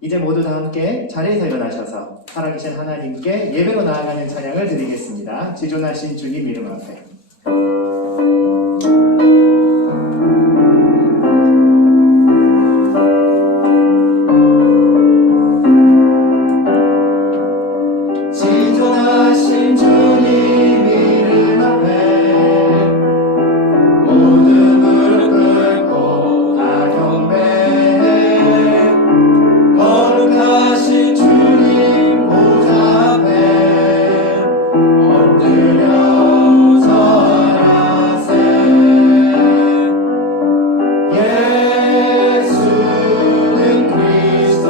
이제 모두 다 함께 자리에서 일어나셔서 살아계신 하나님께 예배로 나아가는 찬양을 드리겠습니다. 지존하신 주님 이름 앞에. 지존하신 주님 이름 앞에 모두 무릎 꿇고 다 경배해. 거룩하신 주님 보좌 앞에 엎드려 절하세. 예수는 그리스도,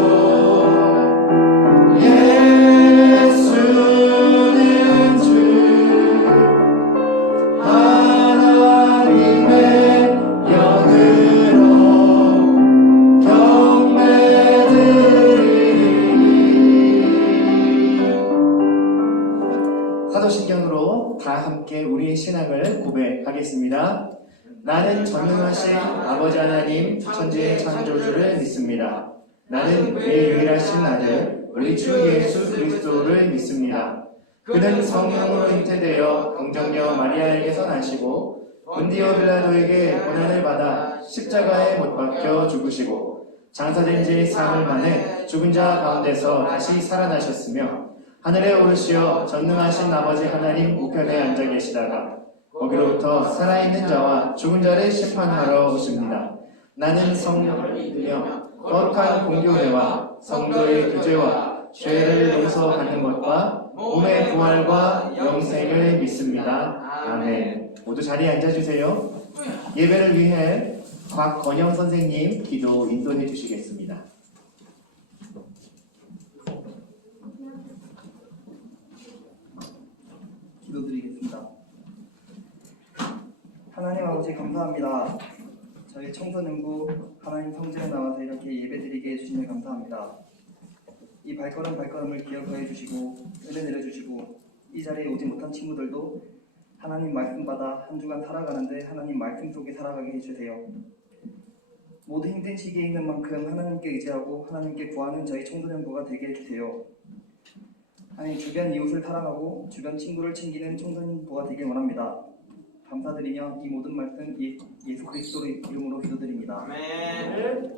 예수는 주, 하나님의 영으로 경배드리리. 사도신경으로 다 함께 우리의 신앙을 고백하겠습니다. 나는 전능하신 아버지 하나님 천지의 창조주를 믿습니다. 나는 내 유일하신 아들 우리 주 예수 그리스도를 믿습니다. 그는 성령으로 잉태되어 동정녀 마리아에게서 나시고 본디오 빌라도에게 고난을 받아 십자가에 못 박혀 죽으시고 장사된 지 사흘 만에 죽은 자 가운데서 다시 살아나셨으며 하늘에 오르시어 전능하신 아버지 하나님 우편에 앉아 계시다가 거기로부터 살아있는 자와 죽은 자를 심판하러 오십니다. 나는 성령을 믿으며 거룩한 공교회와 성도의 교제와 죄를 용서받는 것과 몸의 부활과 영생을 믿습니다. 아멘. 모두 자리에 앉아주세요. 예배를 위해 곽건영 선생님 기도 인도해 주시겠습니다. 기도드리겠습니다. 하나님 아버지 감사합니다. 저희 청소년부 하나님 성전에 나와서 이렇게 예배드리게 해주시니 감사합니다. 이 발걸음을 기억해 주시고 은혜 내려주시고 이 자리에 오지 못한 친구들도 하나님 말씀 받아 한 주간 살아가는데 하나님 말씀 속에 살아가게 해주세요. 모두 힘든 시기에 있는 만큼 하나님께 의지하고 하나님께 구하는 저희 청소년부가 되게 해주세요. 하나님 주변 이웃을 사랑하고 주변 친구를 챙기는 청소년부가 되길 원합니다. 감사드리며 이 모든 말씀 예수 그리스도의 이름으로 기도드립니다. 아멘.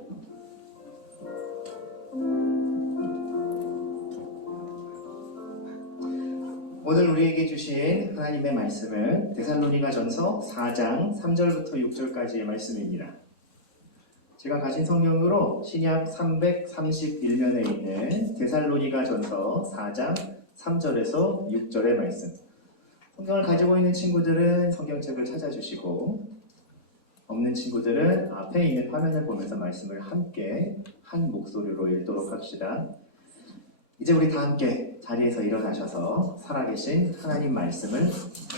오늘 우리에게 주신 하나님의 말씀은 데살로니가전서 4장 3절부터 6절까지의 말씀입니다. 제가 가진 성경으로 신약 331면에 있는 데살로니가전서 4장 3절에서 6절의 말씀. 성경을 가지고 있는 친구들은 성경책을 찾아주시고 없는 친구들은 앞에 있는 화면을 보면서 말씀을 함께 한 목소리로 읽도록 합시다. 이제 우리 다 함께 자리에서 일어나셔서 살아계신 하나님 말씀을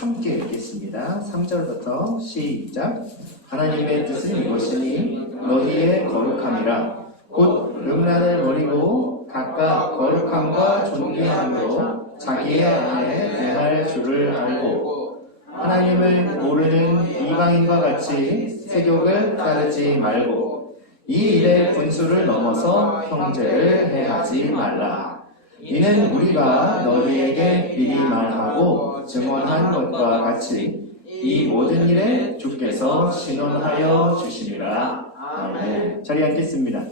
함께 읽겠습니다. 3절부터 시작. 하나님의 뜻은 이것이니 너희의 거룩함이라 곧 음란을 버리고 각각 거룩함과 존귀함으로 자기의 안에 대할 줄을 알고 하나님을 모르는 이방인과 같이 세욕을 따르지 말고 이 일의 분수를 넘어서 형제를 해하지 말라. 이는 우리가 너희에게 미리 말하고 증언한 것과 같이 이 모든 일에 주께서 신원하여 주시리라. 아멘. 자리에 앉겠습니다.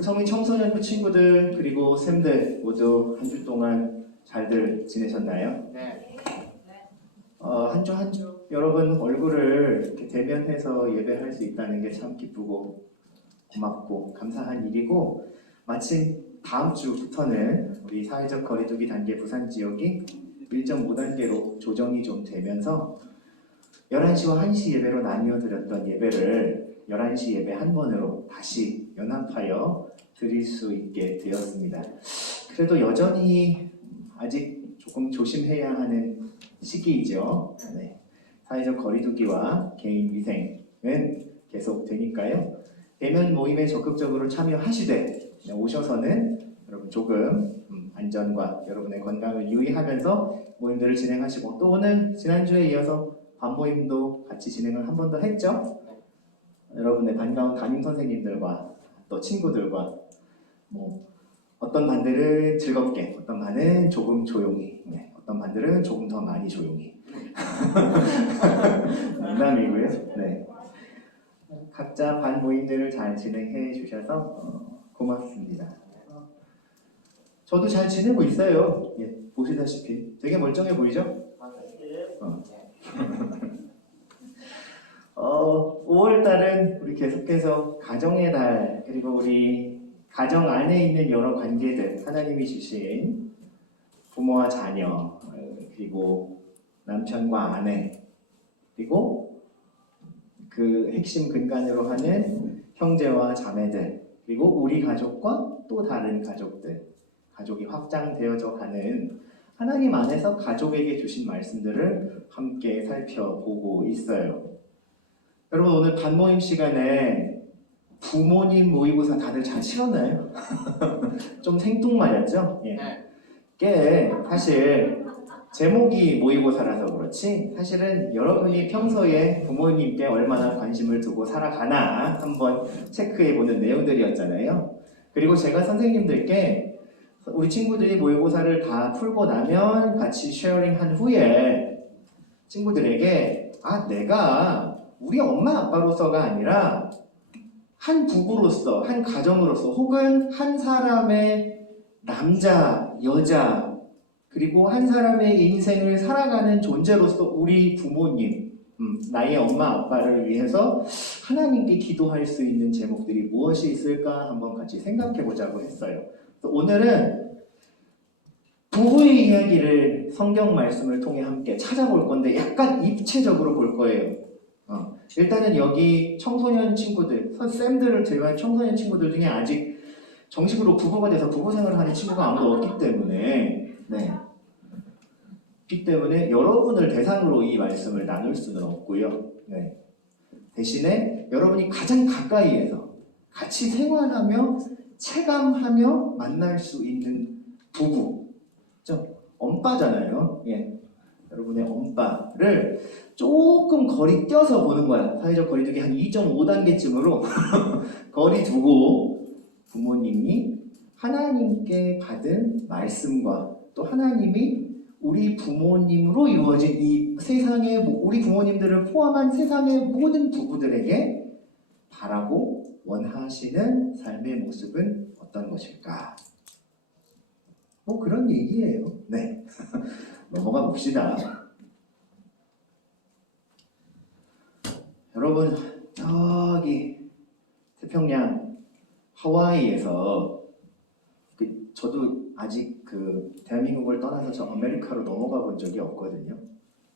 성인 청소년부 친구들 그리고 쌤들 모두 한 주 동안 잘들 지내셨나요? 네. 한 주 한 주 여러분 얼굴을 이렇게 대면해서 예배할 수 있다는 게 참 기쁘고 고맙고 감사한 일이고 마침 다음 주부터는 우리 사회적 거리두기 단계 부산 지역이 1.5단계로 조정이 좀 되면서 11시와 1시 예배로 나뉘어 드렸던 예배를 11시 예배 한 번으로 다시 연합하여 드릴 수 있게 되었습니다. 그래도 여전히 아직 조금 조심해야 하는 시기이죠. 네. 사회적 거리두기와 개인 위생은 계속 되니까요. 대면 모임에 적극적으로 참여하시되 오셔서는 여러분 조금 안전과 여러분의 건강을 유의하면서 모임들을 진행하시고 또 오늘 지난주에 이어서 반모임도 같이 진행을 한 번 더 했죠. 여러분의 반가운 담임 선생님들과 또 친구들과 뭐 어떤 반들은 즐겁게, 어떤 반은 조금 조용히, 어떤 반들은 조금 더 많이 조용히. 농담이고요. 네. 각자 반 모임들을 잘 진행해 주셔서 고맙습니다. 저도 잘 지내고 있어요. 예, 보시다시피 되게 멀쩡해 보이죠? 5월달은 우리 계속해서 가정의 달, 그리고 우리 가정 안에 있는 여러 관계들, 하나님이 주신 부모와 자녀, 그리고 남편과 아내, 그리고 그 핵심 근간으로 하는 형제와 자매들, 그리고 우리 가족과 또 다른 가족들, 가족이 확장되어져 가는 하나님 안에서 가족에게 주신 말씀들을 함께 살펴보고 있어요. 여러분, 오늘 반모임 시간에 부모님 모의고사 다들 잘 치렀나요? 좀 생뚱맞았죠? 예. 꽤 사실 제목이 모의고사라서 그렇지 사실은 여러분이 평소에 부모님께 얼마나 관심을 두고 살아가나 한번 체크해보는 내용들이었잖아요. 그리고 제가 선생님들께 우리 친구들이 모의고사를 다 풀고 나면 같이 쉐어링한 후에 친구들에게 내가 우리 엄마 아빠로서가 아니라 한 부부로서, 한 가정으로서, 혹은 한 사람의 남자, 여자, 그리고 한 사람의 인생을 살아가는 존재로서 우리 부모님, 나의 엄마 아빠를 위해서 하나님께 기도할 수 있는 제목들이 무엇이 있을까 한번 같이 생각해 보자고 했어요. 오늘은 부부의 이야기를 성경 말씀을 통해 함께 찾아볼 건데 약간 입체적으로 볼 거예요. 일단은 여기 청소년 친구들, 쌤들을 제외한 청소년 친구들 중에 아직 정식으로 부부가 돼서 부부 생활을 하는 친구가 아무도 없기 때문에 여러분을 대상으로 이 말씀을 나눌 수는 없고요. 대신에 여러분이 가장 가까이에서 같이 생활하며 체감하며 만날 수 있는 부부, 엄빠잖아요. 여러분의 엄빠를 조금 거리 띄어서 보는 거야. 사회적 거리두기 한 2.5단계쯤으로 거리 두고 부모님이 하나님께 받은 말씀과 또 하나님이 우리 부모님으로 이루어진 이 세상의 우리 부모님들을 포함한 세상의 모든 부부들에게 바라고 원하시는 삶의 모습은 어떤 것일까? 뭐 그런 얘기예요. 네. 넘어가 봅시다. 여러분, 저기 태평양 하와이에서 저도 아직 대한민국을 떠나서 저 아메리카로 넘어가 본 적이 없거든요.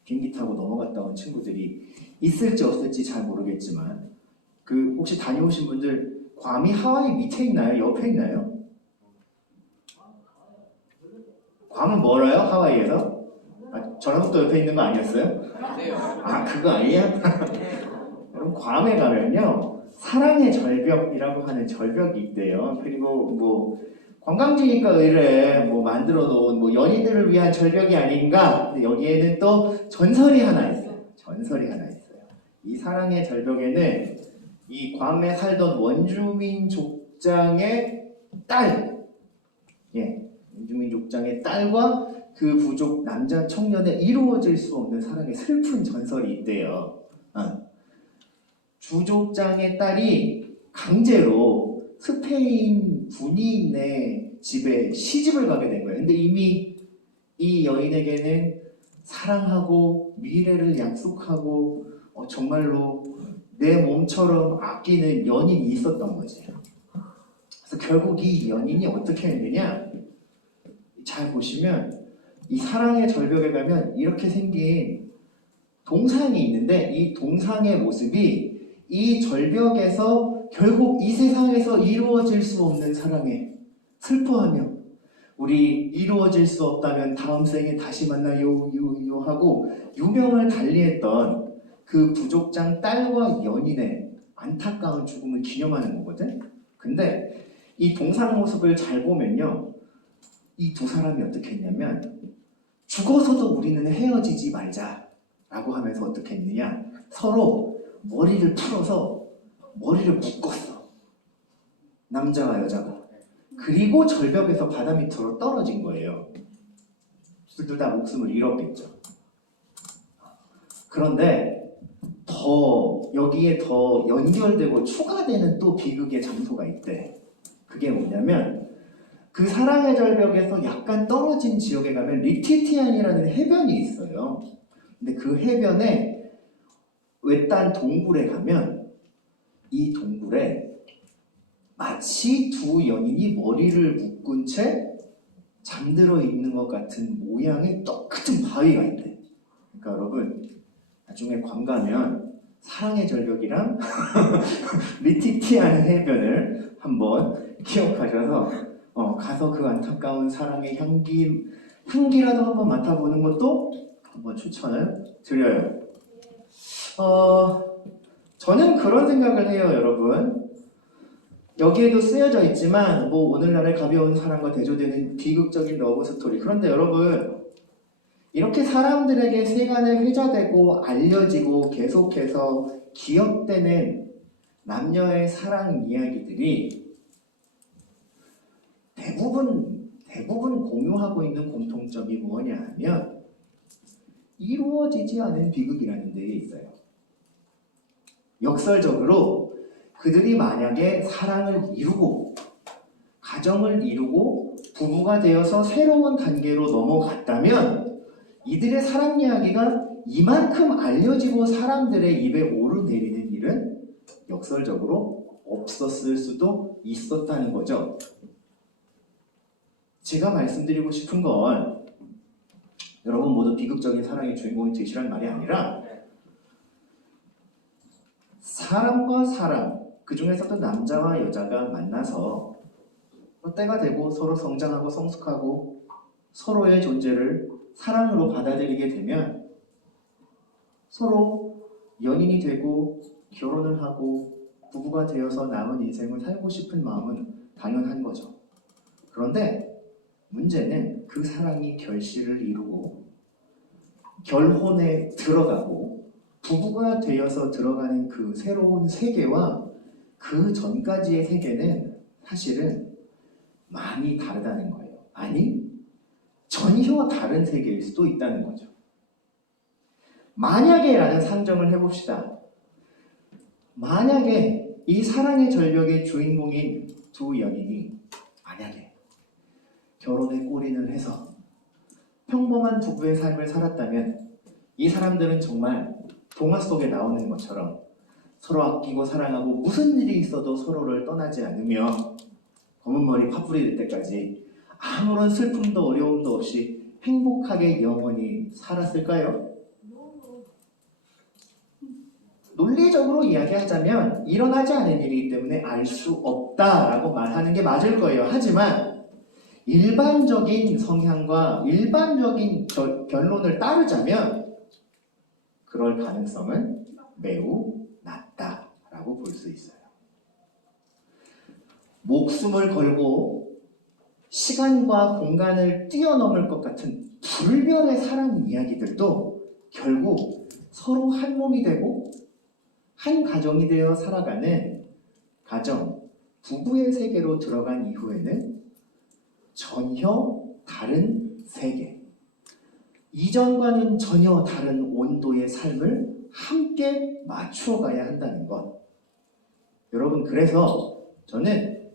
비행기 타고 넘어갔다 온 친구들이 있을지 없을지 잘 모르겠지만 혹시 다녀오신 분들 괌이 하와이 밑에 있나요? 옆에 있나요? 괌은 멀어요? 하와이에서? 전라북도 옆에 있는 거 아니었어요? 그거 아니에요? 여러분, 괌에 가면요 사랑의 절벽이라고 하는 절벽이 있대요. 그리고 뭐 관광지니까 의뢰 만들어 놓은 연인들을 위한 절벽이 아닌가? 근데 여기에는 또 전설이 하나 있어요. 이 사랑의 절벽에는 이 괌에 살던 원주민 족장의 딸, 원주민 족장의 딸과 그 부족 남자 청년의 이루어질 수 없는 사랑의 슬픈 전설이 있대요. 주족장의 딸이 강제로 스페인 군인의 집에 시집을 가게 된 거예요. 근데 이미 이 여인에게는 사랑하고 미래를 약속하고 정말로 내 몸처럼 아끼는 연인이 있었던 거지. 그래서 결국 이 연인이 어떻게 했느냐? 잘 보시면 이 사랑의 절벽에 가면 이렇게 생긴 동상이 있는데 이 동상의 모습이 이 절벽에서 결국 이 세상에서 이루어질 수 없는 사랑에 슬퍼하며 우리 이루어질 수 없다면 다음 생에 다시 만나요 하고 유명을 달리했던 그 부족장 딸과 연인의 안타까운 죽음을 기념하는 거거든. 근데 이 동상 모습을 잘 보면요 이 두 사람이 어떻게 했냐면 죽어서도 우리는 헤어지지 말자 라고 하면서 어떻게 했느냐? 서로 머리를 풀어서 머리를 묶었어. 남자와 여자가. 그리고 절벽에서 바다 밑으로 떨어진 거예요. 둘 다 목숨을 잃었겠죠. 그런데 여기에 더 연결되고 추가되는 또 비극의 장소가 있대. 그게 뭐냐면 그 사랑의 절벽에서 약간 떨어진 지역에 가면 리티티안이라는 해변이 있어요. 근데 그 해변에 외딴 동굴에 가면 이 동굴에 마치 두 연인이 머리를 묶은 채 잠들어 있는 것 같은 모양의 똑같은 바위가 있대. 그러니까 여러분 나중에 관 가면 사랑의 절벽이랑 리티티안 해변을 한번 기억하셔서 가서 그 안타까운 사랑의 향기라도 한번 맡아보는 것도 한번 추천을 드려요. 저는 그런 생각을 해요, 여러분. 여기에도 쓰여져 있지만 오늘날의 가벼운 사랑과 대조되는 비극적인 러브 스토리. 그런데 여러분 이렇게 사람들에게 세간에 회자되고 알려지고 계속해서 기억되는 남녀의 사랑 이야기들이 대부분 공유하고 있는 공통점이 뭐냐 하면 이루어지지 않은 비극이라는 데에 있어요. 역설적으로 그들이 만약에 사랑을 이루고 가정을 이루고 부부가 되어서 새로운 단계로 넘어갔다면 이들의 사랑 이야기가 이만큼 알려지고 사람들의 입에 오르내리는 일은 역설적으로 없었을 수도 있었다는 거죠. 제가 말씀드리고 싶은 건 여러분 모두 비극적인 사랑의 주인공이 되시란 말이 아니라 사람과 사람, 그 중에서도 남자와 여자가 만나서 때가 되고 서로 성장하고 성숙하고 서로의 존재를 사랑으로 받아들이게 되면 서로 연인이 되고 결혼을 하고 부부가 되어서 남은 인생을 살고 싶은 마음은 당연한 거죠. 그런데 문제는 그 사랑이 결실을 이루고 결혼에 들어가고 부부가 되어서 들어가는 그 새로운 세계와 그 전까지의 세계는 사실은 많이 다르다는 거예요. 아니, 전혀 다른 세계일 수도 있다는 거죠. 만약에 라는 상정을 해봅시다. 만약에 이 사랑의 절벽의 주인공인 두 연인이 만약에 결혼에 골인을 해서 평범한 부부의 삶을 살았다면 이 사람들은 정말 동화 속에 나오는 것처럼 서로 아끼고 사랑하고 무슨 일이 있어도 서로를 떠나지 않으며 검은 머리 파뿌리 될 때까지 아무런 슬픔도 어려움도 없이 행복하게 영원히 살았을까요? 논리적으로 이야기하자면 일어나지 않은 일이기 때문에 알 수 없다라고 말하는 게 맞을 거예요. 하지만 일반적인 성향과 일반적인 변론을 따르자면 그럴 가능성은 매우 낮다라고 볼 수 있어요. 목숨을 걸고 시간과 공간을 뛰어넘을 것 같은 불멸의 사랑 이야기들도 결국 서로 한 몸이 되고 한 가정이 되어 살아가는 가정, 부부의 세계로 들어간 이후에는 전혀 다른 세계, 이전과는 전혀 다른 온도의 삶을 함께 맞추어가야 한다는 것. 여러분, 그래서 저는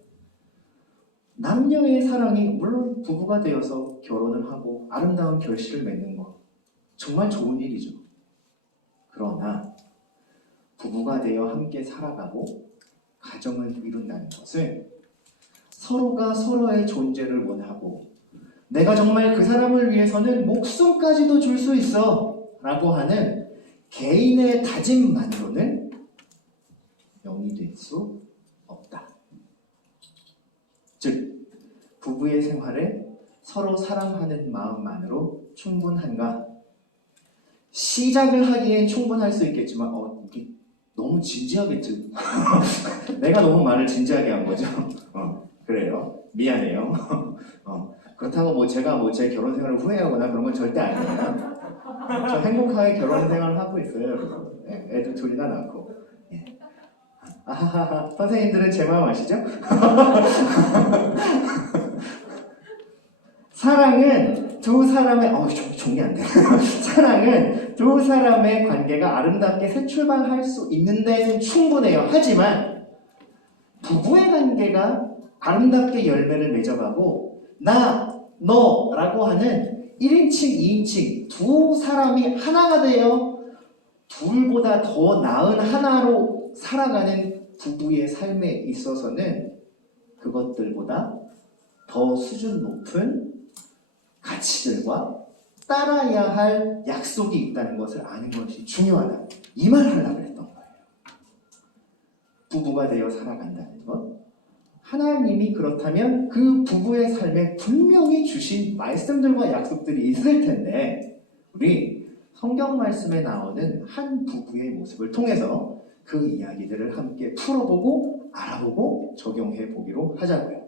남녀의 사랑이 물론 부부가 되어서 결혼을 하고 아름다운 결실을 맺는 것 정말 좋은 일이죠. 그러나 부부가 되어 함께 살아가고 가정을 이룬다는 것은 서로가 서로의 존재를 원하고 내가 정말 그 사람을 위해서는 목숨까지도 줄 수 있어 라고 하는 개인의 다짐만으로는 영이 될 수 없다. 즉 부부의 생활에 서로 사랑하는 마음만으로 충분한가? 시작을 하기엔 충분할 수 있겠지만 이게 너무 진지하게 내가 너무 말을 진지하게 한 거죠. 그래요. 미안해요. 그렇다고 제가 제 결혼 생활을 후회하거나 그런 건 절대 아니에요. 저 행복하게 결혼 생활을 하고 있어요, 여러분. 예, 애도 둘이나 낳고. 예. 아하하, 선생님들은 제 마음 아시죠? 사랑은 두 사람의 정리 안 돼. 사랑은 두 사람의 관계가 아름답게 새 출발할 수 있는 데는 충분해요. 하지만 부부의 관계가 아름답게 열매를 맺어가고 나, 너라고 하는 1인칭, 2인칭 두 사람이 하나가 되어 둘보다 더 나은 하나로 살아가는 부부의 삶에 있어서는 그것들보다 더 수준 높은 가치들과 따라야 할 약속이 있다는 것을 아는 것이 중요하다. 이 말을 하려고 했던 거예요. 부부가 되어 살아간다는 것. 하나님이 그렇다면 그 부부의 삶에 분명히 주신 말씀들과 약속들이 있을 텐데 우리 성경 말씀에 나오는 한 부부의 모습을 통해서 그 이야기들을 함께 풀어보고 알아보고 적용해 보기로 하자고요.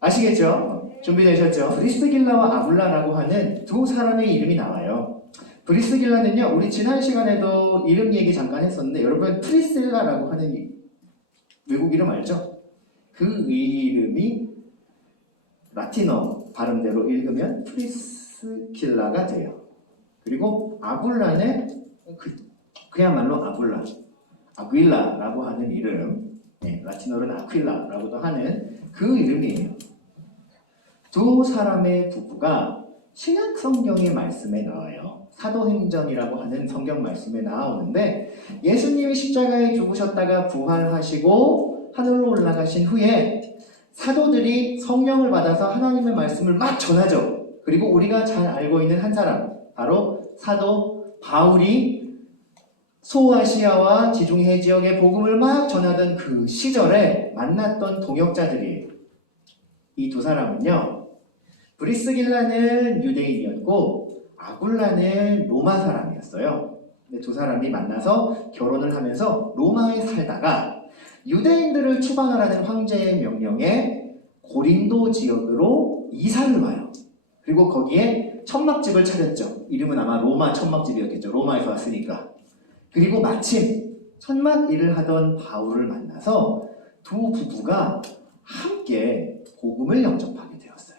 아시겠죠? 준비되셨죠? 브리스길라와 아굴라라고 하는 두 사람의 이름이 나와요. 브리스길라는요, 우리 지난 시간에도 이름 얘기 잠깐 했었는데 여러분 프리실라라고 하는 외국 이름 알죠? 그 이름이 라틴어 발음대로 읽으면 프리스길라가 돼요. 그리고 아굴라는 그야말로 아귀라라고 하는 이름, 라틴어로는 아퀴라라고도 하는 그 이름이에요. 두 사람의 부부가 신약 성경의 말씀에 나와요. 사도행전이라고 하는 성경 말씀에 나오는데 예수님이 십자가에 죽으셨다가 부활하시고 하늘로 올라가신 후에 사도들이 성령을 받아서 하나님의 말씀을 막 전하죠. 그리고 우리가 잘 알고 있는 한 사람, 바로 사도 바울이 소아시아와 지중해 지역의 복음을 막 전하던 그 시절에 만났던 동역자들이에요. 이 두 사람은요, 브리스길라는 유대인이었고 아굴라는 로마 사람이었어요. 근데 두 사람이 만나서 결혼을 하면서 로마에 살다가 유대인들을 추방하라는 황제의 명령에 고린도 지역으로 이사를 와요. 그리고 거기에 천막집을 차렸죠. 이름은 아마 로마 천막집이었겠죠. 로마에서 왔으니까. 그리고 마침 천막 일을 하던 바울을 만나서 두 부부가 함께 복음을 영접하게 되었어요.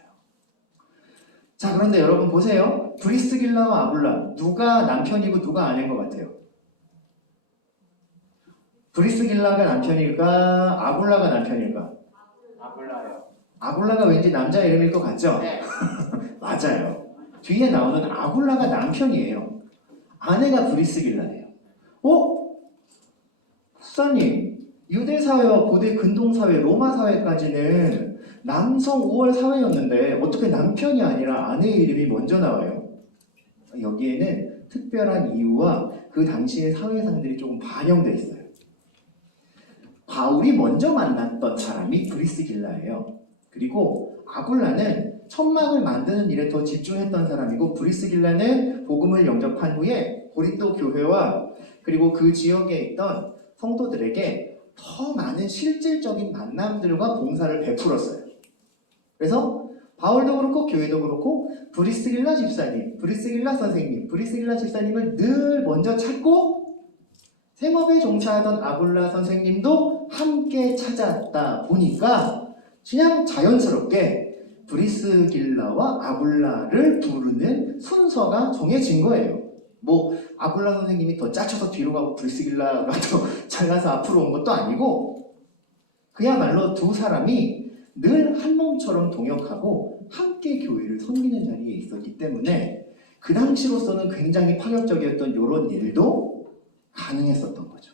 자, 그런데 여러분 보세요. 브리스길라와 아굴라 누가 남편이고 누가 아내인 것 같아요? 브리스길라가 남편일까? 아굴라가 남편일까? 아굴라요. 아굴라가 왠지 남자 이름일 것 같죠? 네. 맞아요. 뒤에 나오는 아굴라가 남편이에요. 아내가 브리스길라예요. 목사님, 유대사회와 고대 근동사회, 로마사회까지는 남성 5월 사회였는데 어떻게 남편이 아니라 아내의 이름이 먼저 나와요? 여기에는 특별한 이유와 그 당시의 사회상들이 조금 반영되어 있어요. 바울이 먼저 만났던 사람이 브리스길라예요. 그리고 아굴라는 천막을 만드는 일에 더 집중했던 사람이고 브리스길라는 복음을 영접한 후에 고린도 교회와 그리고 그 지역에 있던 성도들에게 더 많은 실질적인 만남들과 봉사를 베풀었어요. 그래서 바울도 그렇고 교회도 그렇고 브리스길라 집사님, 브리스길라 선생님, 브리스길라 집사님을 늘 먼저 찾고 생업에 종사하던 아굴라 선생님도 함께 찾았다 보니까 그냥 자연스럽게 브리스길라와 아굴라를 부르는 순서가 정해진 거예요. 뭐 아굴라 선생님이 더 짜쳐서 뒤로 가고 브리스길라가 더 잘나서 앞으로 온 것도 아니고 그야말로 두 사람이 늘 한 몸처럼 동역하고 함께 교회를 섬기는 자리에 있었기 때문에 그 당시로서는 굉장히 파격적이었던 이런 일도 가능했었던 거죠.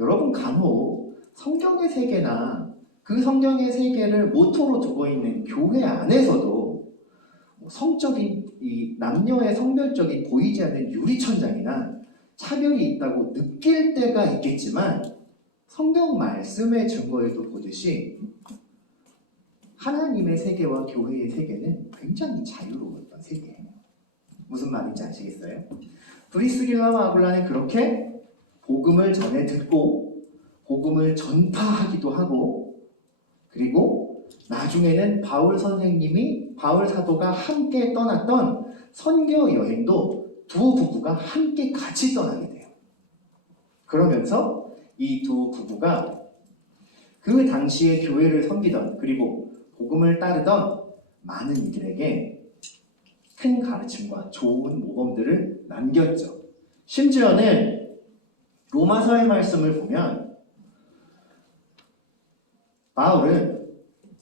여러분 간혹 성경의 세계나 그 성경의 세계를 모토로 두고 있는 교회 안에서도 성적인 이 남녀의 성별적인 보이지 않는 유리천장이나 차별이 있다고 느낄 때가 있겠지만 성경 말씀의 증거에도 보듯이 하나님의 세계와 교회의 세계는 굉장히 자유로웠던 세계예요. 무슨 말인지 아시겠어요? 브리스길라와 아굴라는 그렇게 복음을 전해 듣고 복음을 전파하기도 하고 그리고 나중에는 바울 선생님이 바울 사도가 함께 떠났던 선교 여행도 두 부부가 함께 같이 떠나게 돼요. 그러면서 이 두 부부가 그 당시에 교회를 섬기던 그리고 복음을 따르던 많은 이들에게 큰 가르침과 좋은 모범들을 남겼죠. 심지어는 로마서의 말씀을 보면 바울은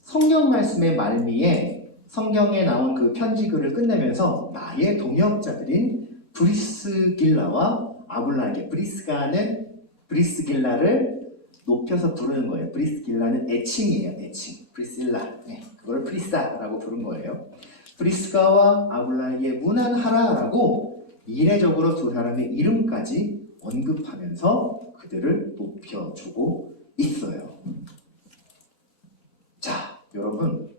성경 말씀의 말미에 성경에 나온 그 편지글을 끝내면서 나의 동역자들인 브리스길라와 아굴라에게, 브리스길라를 높여서 부르는 거예요. 브리스길라는 애칭이에요. 애칭. 브리실라. 그걸 프리사라고 부른 거예요. 브리스가와 아굴라에게 문안하라라고 이례적으로 두 사람의 이름까지 언급하면서 그들을 높여주고 있어요. 자, 여러분.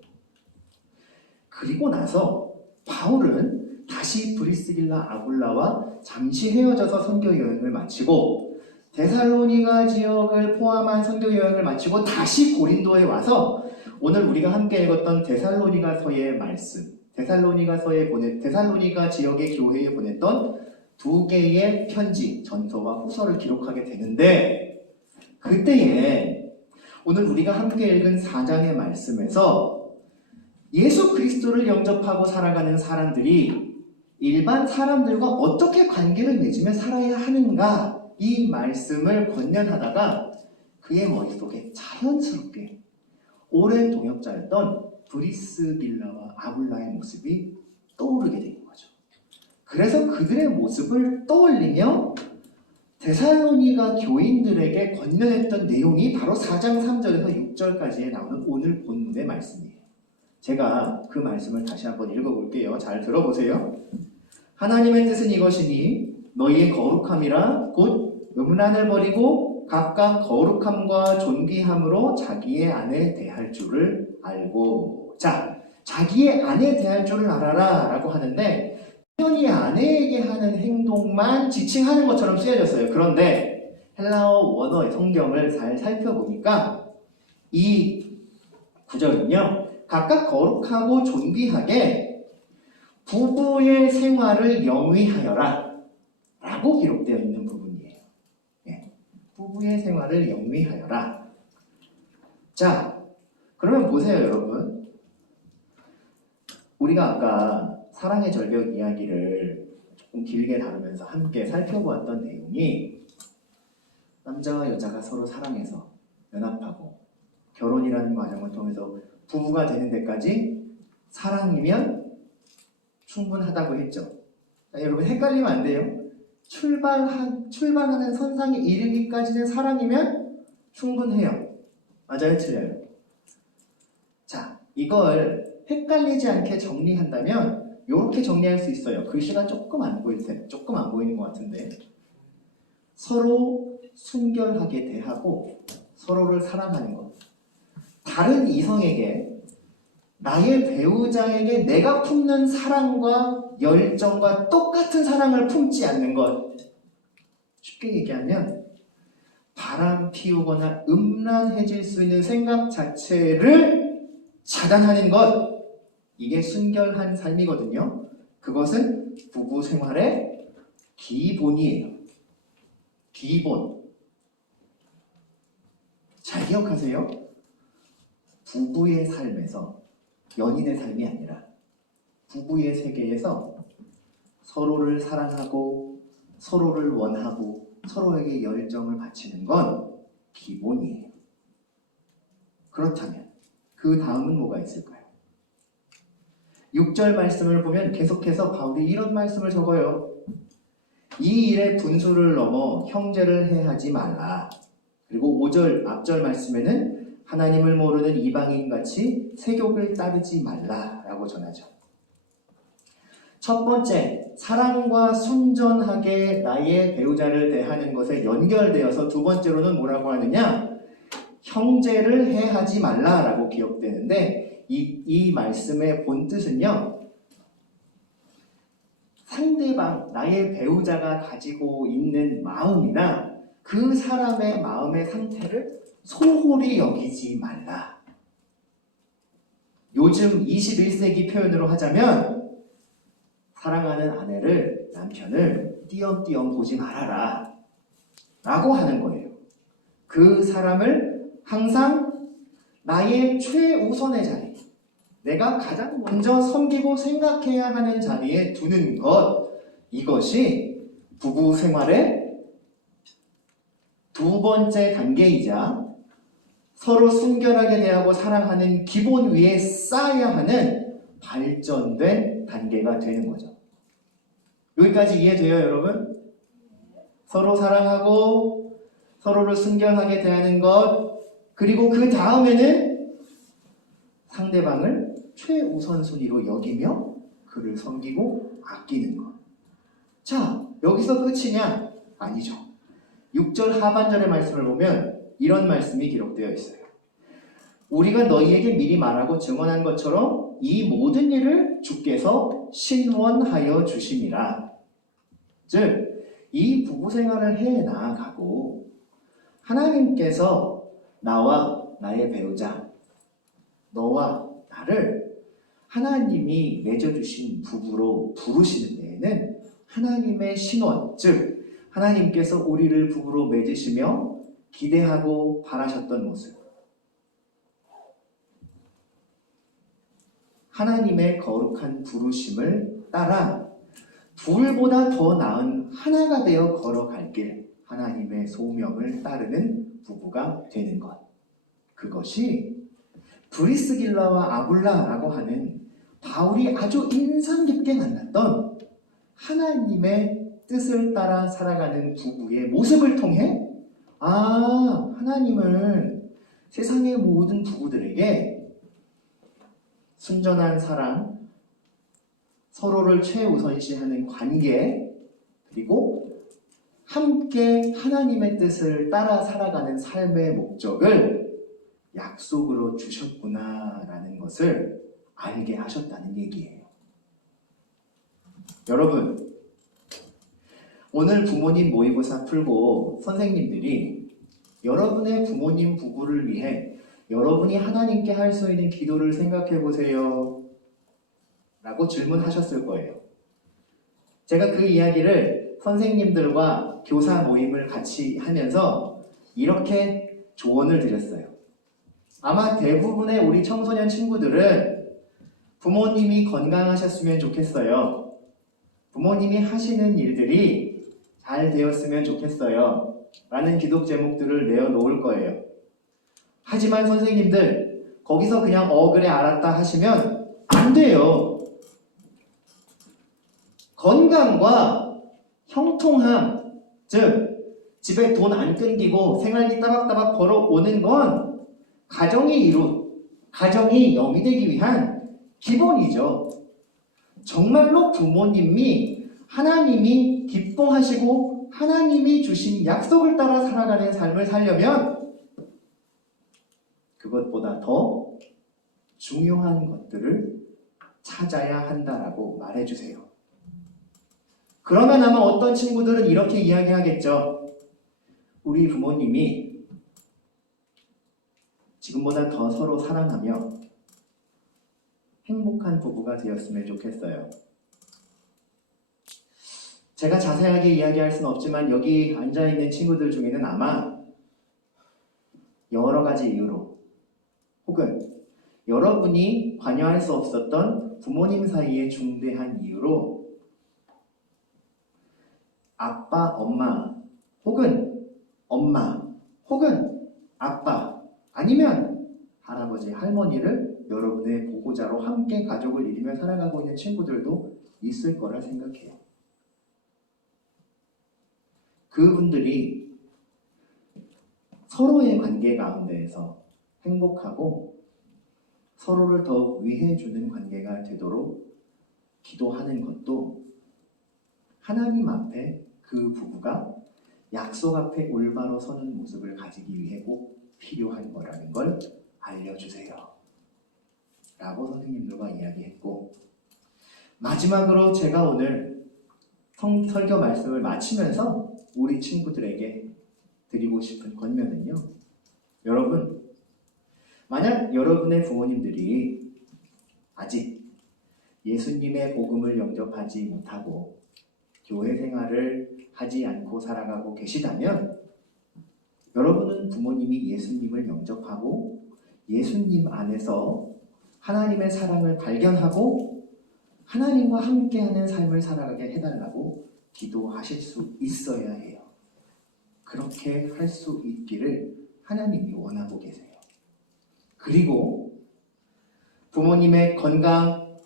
그리고 나서 바울은 다시 브리스길라 아굴라와 잠시 헤어져서 선교 여행을 마치고 데살로니가 지역을 포함한 선교 여행을 마치고 다시 고린도에 와서 오늘 우리가 함께 읽었던 데살로니가서의 말씀, 데살로니가 지역의 교회에 보냈던 두 개의 편지, 전서와 후서를 기록하게 되는데 그때에 오늘 우리가 함께 읽은 4장의 말씀에서 예수 그리스도를 영접하고 살아가는 사람들이 일반 사람들과 어떻게 관계를 맺으며 살아야 하는가 이 말씀을 권면하다가 그의 머릿속에 자연스럽게 오랜 동역자였던 브리스길라와 아굴라의 모습이 떠오르게 된 거죠. 그래서 그들의 모습을 떠올리며 데살로니가 교인들에게 권면했던 내용이 바로 4장 3절에서 6절까지에 나오는 오늘 본문의 말씀이에요. 제가 그 말씀을 다시 한번 읽어볼게요. 잘 들어보세요. 하나님의 뜻은 이것이니 너희의 거룩함이라 곧 음란을 버리고 각각 거룩함과 존귀함으로 자기의 아내 대할 줄을 알고. 자, 자기의 아내 대할 줄을 알아라 라고 하는데 당연히 아내에게 하는 행동만 지칭하는 것처럼 쓰여졌어요. 그런데 헬라어 원어의 성경을 잘 살펴보니까 이 구절은요, 각각 거룩하고 존귀하게 부부의 생활을 영위하여라 라고 기록되어 있는 부분이에요. 부부의 생활을 영위하여라. 자, 그러면 보세요, 여러분. 우리가 아까 사랑의 절벽 이야기를 조금 길게 다루면서 함께 살펴보았던 내용이 남자와 여자가 서로 사랑해서 연합하고 결혼이라는 과정을 통해서 부부가 되는 데까지 사랑이면 충분하다고 했죠. 자, 여러분 헷갈리면 안 돼요. 출발하는 선상에 이르기까지는 사랑이면 충분해요. 맞아요? 틀려요? 자, 이걸 헷갈리지 않게 정리한다면 이렇게 정리할 수 있어요. 글씨가 조금 안 보이는 것 같은데 서로 순결하게 대하고 서로를 사랑하는 것. 다른 이성에게 나의 배우자에게 내가 품는 사랑과 열정과 똑같은 사랑을 품지 않는 것. 쉽게 얘기하면 바람 피우거나 음란해질 수 있는 생각 자체를 차단하는 것. 이게 순결한 삶이거든요. 그것은 부부 생활의 기본이에요. 기본. 잘 기억하세요. 부부의 삶에서 연인의 삶이 아니라 부부의 세계에서 서로를 사랑하고 서로를 원하고 서로에게 열정을 바치는 건 기본이에요. 그렇다면 그 다음은 뭐가 있을까요? 6절 말씀을 보면 계속해서 바울이 이런 말씀을 적어요. 이 일의 분수를 넘어 형제를 해하지 말라. 그리고 5절 앞절 말씀에는 하나님을 모르는 이방인같이 세욕을 따르지 말라라고 전하죠. 첫 번째, 사랑과 순전하게 나의 배우자를 대하는 것에 연결되어서 두 번째로는 뭐라고 하느냐? 형제를 해하지 말라라고 기록되는데 이 말씀의 본뜻은요, 상대방, 나의 배우자가 가지고 있는 마음이나 그 사람의 마음의 상태를 소홀히 여기지 말라. 요즘 21세기 표현으로 하자면 사랑하는 아내를, 남편을 띄엄띄엄 보지 말아라 라고 하는 거예요. 그 사람을 항상 나의 최우선의 자리, 내가 가장 먼저 섬기고 생각해야 하는 자리에 두는 것, 이것이 부부 생활의 두 번째 단계이자 서로 순결하게 대하고 사랑하는 기본 위에 쌓아야 하는 발전된 단계가 되는 거죠. 여기까지 이해돼요, 여러분? 서로 사랑하고 서로를 순결하게 대하는 것, 그리고 그 다음에는 상대방을 최우선순위로 여기며 그를 섬기고 아끼는 것. 자, 여기서 끝이냐? 아니죠. 6절 하반절의 말씀을 보면 이런 말씀이 기록되어 있어요. 우리가 너희에게 미리 말하고 증언한 것처럼 이 모든 일을 주께서 신원하여 주심이라. 즉, 이 부부 생활을 해 나아가고 하나님께서 나와 나의 배우자, 너와 나를 하나님이 맺어주신 부부로 부르시는 데에는 하나님의 신원, 즉 하나님께서 우리를 부부로 맺으시며 기대하고 바라셨던 모습, 하나님의 거룩한 부르심을 따라 둘보다 더 나은 하나가 되어 걸어갈 길, 하나님의 소명을 따르는 부부가 되는 것, 그것이 브리스길라와 아굴라라고 하는 바울이 아주 인상 깊게 만났던 하나님의 뜻을 따라 살아가는 부부의 모습을 통해 하나님은 세상의 모든 부부들에게 순전한 사랑, 서로를 최우선시하는 관계, 그리고 함께 하나님의 뜻을 따라 살아가는 삶의 목적을 약속으로 주셨구나라는 것을 알게 하셨다는 얘기예요. 여러분, 오늘 부모님 모의고사 풀고 선생님들이 여러분의 부모님 부부를 위해 여러분이 하나님께 할 수 있는 기도를 생각해 보세요 라고 질문하셨을 거예요. 제가 그 이야기를 선생님들과 교사 모임을 같이 하면서 이렇게 조언을 드렸어요. 아마 대부분의 우리 청소년 친구들은 부모님이 건강하셨으면 좋겠어요. 부모님이 하시는 일들이 잘 되었으면 좋겠어요. 라는 기도 제목들을 내어놓을 거예요. 하지만 선생님들, 거기서 그냥 그래 알았다 하시면 안 돼요. 건강과 형통함, 즉 집에 돈 안 끊기고 생활비 따박따박 벌어오는 건 가정이 영이 되기 위한 기본이죠. 정말로 부모님이 하나님이 기뻐하시고 하나님이 주신 약속을 따라 살아가는 삶을 살려면 그것보다 더 중요한 것들을 찾아야 한다라고 말해주세요. 그러면 아마 어떤 친구들은 이렇게 이야기하겠죠. 우리 부모님이 지금보다 더 서로 사랑하며 행복한 부부가 되었으면 좋겠어요. 제가 자세하게 이야기할 수는 없지만 여기 앉아있는 친구들 중에는 아마 여러 가지 이유로 혹은 여러분이 관여할 수 없었던 부모님 사이의 중대한 이유로 아빠, 엄마 혹은 아빠 아니면 할아버지, 할머니를 여러분의 보호자로 함께 가족을 이루며 살아가고 있는 친구들도 있을 거라 생각해요. 그분들이 서로의 관계 가운데에서 행복하고 서로를 더 위해주는 관계가 되도록 기도하는 것도 하나님 앞에 그 부부가 약속 앞에 올바로 서는 모습을 가지기 위해 꼭 필요한 거라는 걸 알려주세요 라고 선생님들과 이야기했고, 마지막으로 제가 오늘 설교 말씀을 마치면서 우리 친구들에게 드리고 싶은 권면은요, 여러분, 만약 여러분의 부모님들이 아직 예수님의 복음을 영접하지 못하고 교회 생활을 하지 않고 살아가고 계시다면 여러분은 부모님이 예수님을 영접하고 예수님 안에서 하나님의 사랑을 발견하고 하나님과 함께하는 삶을 살아가게 해달라고 기도하실 수 있어야 해요. 그렇게 할 수 있기를 하나님이 원하고 계세요. 그리고 부모님의 건강,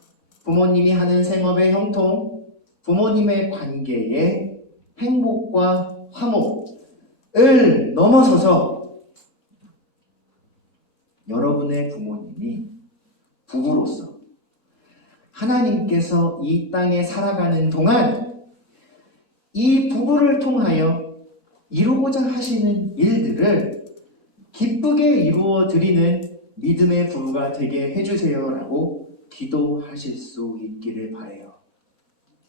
부모님이 하는 생업의 형통, 부모님의 관계의 행복과 화목을 넘어서서 여러분의 부모님이 부부로서 하나님께서 이 땅에 살아가는 동안 이 부부를 통하여 이루고자 하시는 일들을 기쁘게 이루어 드리는 믿음의 부부가 되게 해주세요라고 기도하실 수 있기를 바라요.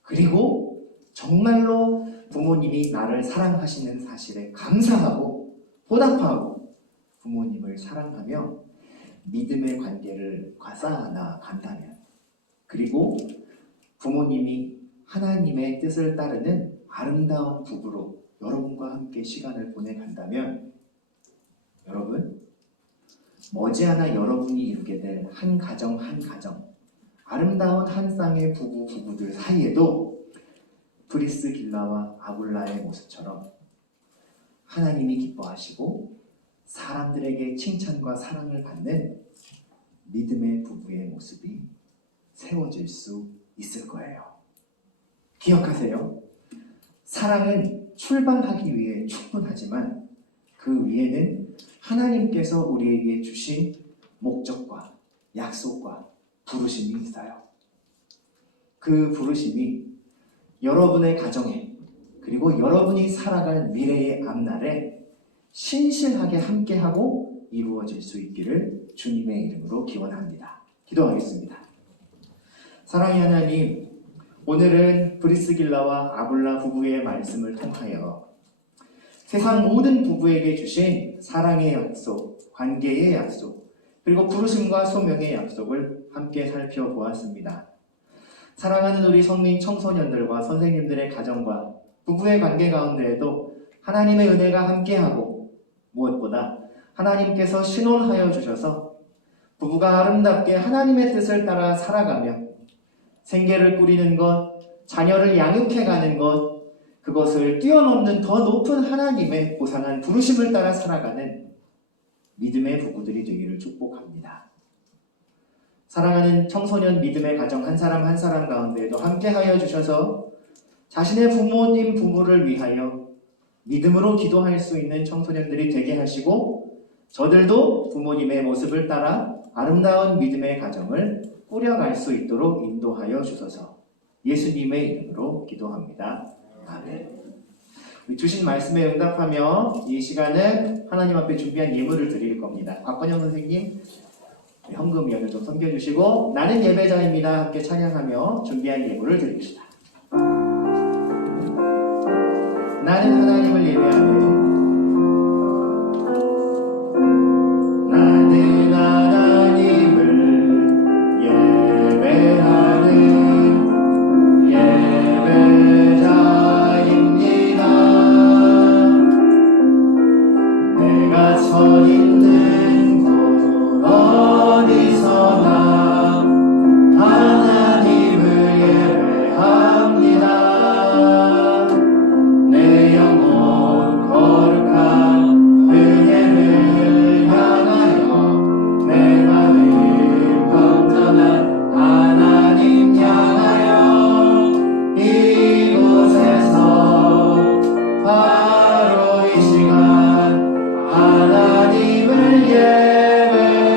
그리고 정말로 부모님이 나를 사랑하시는 사실에 감사하고 보답하고 부모님을 사랑하며 믿음의 관계를 쌓아 간다면, 그리고 부모님이 하나님의 뜻을 따르는 아름다운 부부로 여러분과 함께 시간을 보내간다면 여러분, 머지않아 여러분이 이루게 될 한 가정 한 가정, 아름다운 한 쌍의 부부들 사이에도 프리스길라와 아굴라의 모습처럼 하나님이 기뻐하시고 사람들에게 칭찬과 사랑을 받는 믿음의 부부의 모습이 세워질 수 있을 거예요. 기억하세요. 사랑은 출발하기 위해 충분하지만 그 위에는 하나님께서 우리에게 주신 목적과 약속과 부르심이 있어요. 그 부르심이 여러분의 가정에, 그리고 여러분이 살아갈 미래의 앞날에 신실하게 함께하고 이루어질 수 있기를 주님의 이름으로 기원합니다. 기도하겠습니다. 사랑의 하나님, 오늘은 브리스길라와 아굴라 부부의 말씀을 통하여 세상 모든 부부에게 주신 사랑의 약속, 관계의 약속, 그리고 부르심과 소명의 약속을 함께 살펴보았습니다. 사랑하는 우리 성민 청소년들과 선생님들의 가정과 부부의 관계 가운데에도 하나님의 은혜가 함께하고 무엇보다 하나님께서 신원하여 주셔서 부부가 아름답게 하나님의 뜻을 따라 살아가며 생계를 꾸리는 것, 자녀를 양육해가는 것, 그것을 뛰어넘는 더 높은 하나님의 고상한 부르심을 따라 살아가는 믿음의 부부들이 되기를 축복합니다. 사랑하는 청소년 믿음의 가정 한 사람 한 사람 가운데에도 함께하여 주셔서 자신의 부모님 부부를 위하여 믿음으로 기도할 수 있는 청소년들이 되게 하시고 저들도 부모님의 모습을 따라 아름다운 믿음의 가정을 꾸려갈 수 있도록 인도하여 주소서. 예수님의 이름으로 기도합니다. 아멘. 주신 말씀에 응답하며 이 시간은 하나님 앞에 준비한 예물을 드릴 겁니다. 곽건영 선생님 현금위원을 좀 섬겨주시고 나는 예배자입니다 함께 찬양하며 준비한 예물을 드립시다. 나는 하나님을 예배하네. 나는 하나님을 예배하는 예배자입니다. 내가 서 있는 곳 어디서나 하나님을 예배합니다. 내 영혼 거룩한 은혜를 향하여 내 마음 건전한 하나님 향하여 이곳에서 바로 이 시간 하나님을 예배합니다.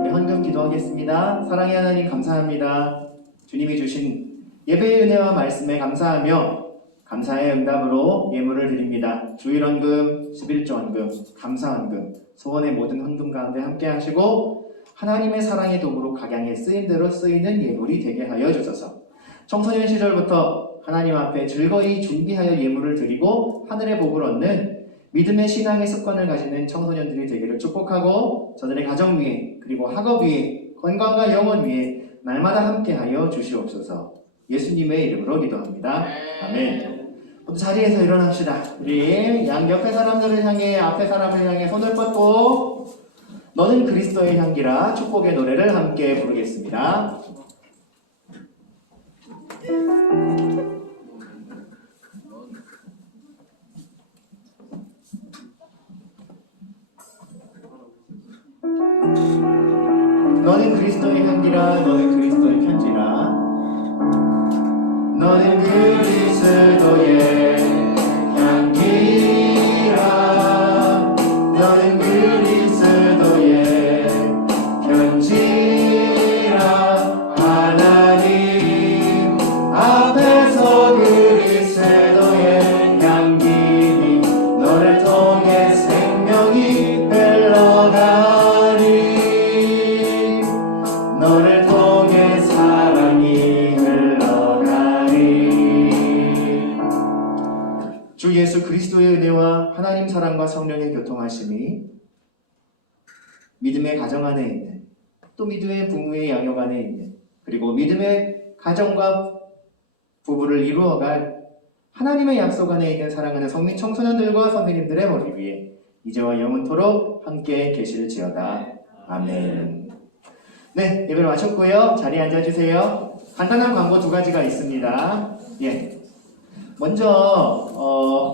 우리 헌금 기도하겠습니다. 사랑의 하나님 감사합니다. 주님이 주신 예배의 은혜와 말씀에 감사하며 감사의 응답으로 예물을 드립니다. 주일헌금, 11조헌금, 감사헌금, 소원의 모든 헌금 가운데 함께 하시고 하나님의 사랑의 도구로 각양에 쓰인 대로 쓰이는 예물이 되게 하여 주소서. 청소년 시절부터 하나님 앞에 즐거이 준비하여 예물을 드리고 하늘의 복을 얻는 믿음의 신앙의 습관을 가지는 청소년들이 되기를 축복하고 저들의 가정 위에 그리고 학업 위에 건강과 영혼 위에 날마다 함께하여 주시옵소서. 예수님의 이름으로 기도합니다. 아멘. 모두 자리에서 일어납시다. 우리 양 옆에 사람들을 향해 앞에 사람을 향해 손을 뻗고 너는 그리스도의 향기라 축복의 노래를 함께 부르겠습니다. 너는 그리스도의 향기라 너는 그리스도의 편지라 너는 그리스도의 향기라 너는 그리스도의 편지라 하나님 앞에서 그리스도의 향기 너를 통해 생명이 흘러가리 너를 통해 사랑이 흘러가리. 주 예수 그리스도의 은혜와 하나님 사랑과 성령의 교통하심이 믿음의 가정 안에 있는 또 믿음의 부모의 양육 안에 있는 그리고 믿음의 가정과 부부를 이루어갈 하나님의 약속 안에 있는 사랑하는 성민 청소년들과 선생님들의 머리 위에 이제와 영원토록 함께 계실지어다. 아멘. 네, 예배를 마쳤고요. 자리에 앉아주세요. 간단한 광고 두 가지가 있습니다. 예. 먼저,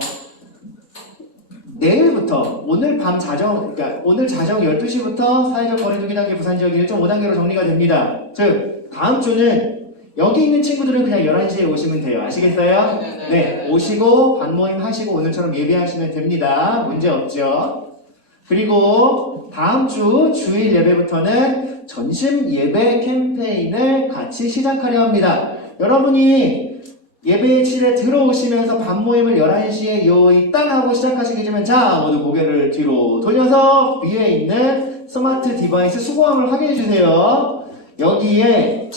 내일부터, 오늘 밤 자정, 그러니까 오늘 자정 12시부터 사회적 거리두기 단계 부산 지역이 1.5단계로 정리가 됩니다. 즉, 다음 주는 여기 있는 친구들은 그냥 11시에 오시면 돼요. 아시겠어요? 네, 오시고 반모임 하시고 오늘처럼 예배하시면 됩니다. 문제 없죠? 그리고 다음 주 주일 예배부터는 전심 예배 캠페인을 같이 시작하려 합니다. 여러분이 예배실에 들어오시면서 반모임을 11시에 이땅 하고 시작하시기 전에 자 모두 고개를 뒤로 돌려서 위에 있는 스마트 디바이스 수거함을 확인해 주세요. 여기에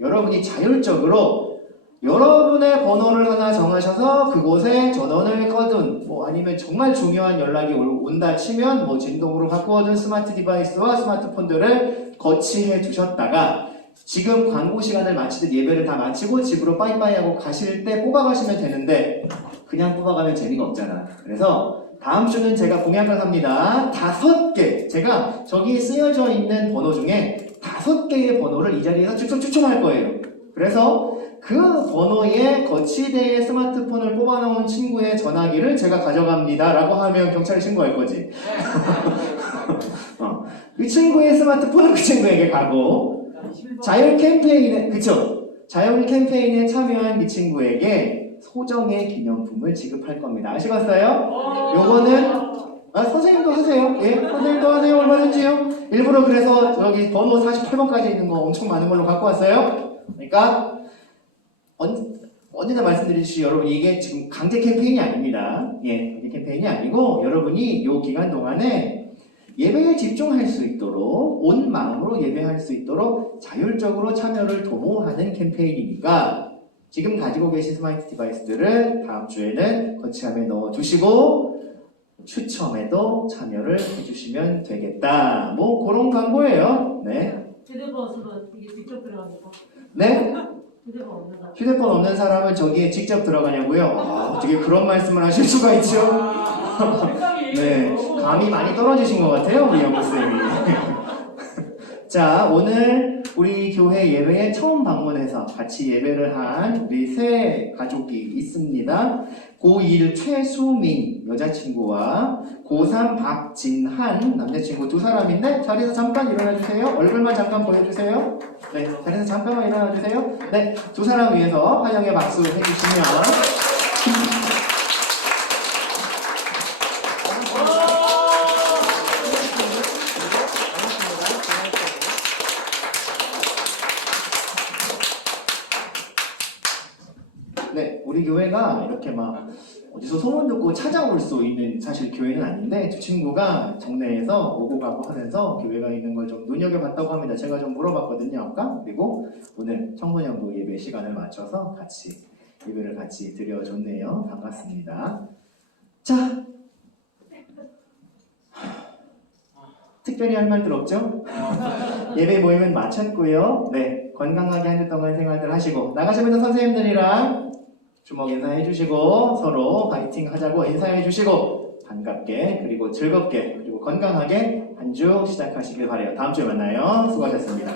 여러분이 자율적으로 여러분의 번호를 하나 정하셔서 그곳에 전원을 꺼둔 아니면 정말 중요한 연락이 온다 치면 진동으로 바꾸어둔 스마트 디바이스와 스마트폰들을 거치해 두셨다가 지금 광고 시간을 마치듯 예배를 다 마치고 집으로 빠이빠이 하고 가실 때 뽑아가시면 되는데 그냥 뽑아가면 재미가 없잖아. 그래서 다음 주는 제가 공약을 합니다. 5개 제가 저기 쓰여져 있는 번호 중에 5개의 번호를 이 자리에서 직접 추첨할 거예요. 그래서 그 번호에 거치대의 스마트폰을 뽑아놓은 친구의 전화기를 제가 가져갑니다 라고 하면 경찰에 신고할 거지. 그 친구의 스마트폰은 그 친구에게 가고 자율 캠페인에 참여한 그 친구에게 소정의 기념품을 지급할 겁니다. 아시겠어요? 요거는 선생님도 하세요. 예, 선생님도 하세요. 얼마든지요. 일부러 그래서 여기 번호 48번까지 있는 거 엄청 많은 걸로 갖고 왔어요. 그러니까 언제나 말씀드리듯이 여러분 이게 지금 강제 캠페인이 아닙니다. 예, 강제 캠페인이 아니고 여러분이 이 기간 동안에 예배에 집중할 수 있도록 온 마음으로 예배할 수 있도록 자율적으로 참여를 도모하는 캠페인이니까 지금 가지고 계신 스마트 디바이스들을 다음 주에는 거치함에 넣어두시고 추첨에도 참여를 해주시면 되겠다. 그런 광고예요. 네. 휴대폰으로 이게 직접 들어갑니까? 네? 휴대폰 없는 사람. 휴대폰 없는 사람은 저기에 직접 들어가냐고요? 어떻게 그런 말씀을 하실 수가 있죠? 네, 감이 많이 떨어지신 것 같아요, 우리 연구쌤이. 자, 오늘 우리 교회 예배에 처음 방문해서 같이 예배를 한 우리 세 가족이 있습니다. 고1 최수민 여자친구와 고3 박진한 남자친구 두 사람인데 자리에서 잠깐 일어나주세요. 얼굴만 잠깐 보여주세요. 네, 자리에서 잠깐만 일어나주세요. 네, 두 사람 위해서 환영의 박수 해주시면 네, 우리 교회가 이렇게 막 어디서 소문 듣고 찾아올 수 있는 사실 교회는 아닌데 두 친구가 정내에서 오고 가고 하면서 교회가 있는 걸 좀 눈여겨봤다고 합니다. 제가 좀 물어봤거든요, 아까. 그리고 오늘 청소년부 예배 시간을 맞춰서 같이 예배를 같이 드려줬네요. 반갑습니다. 자, 특별히 할 말들 없죠? 예배 모임은 마쳤고요. 네, 건강하게 한 주 동안 생활들 하시고 나가시면서 선생님들이랑 주먹 인사해 주시고 서로 파이팅 하자고 인사해 주시고 반갑게 그리고 즐겁게 그리고 건강하게 한 주 시작하시길 바래요. 다음 주에 만나요. 수고하셨습니다.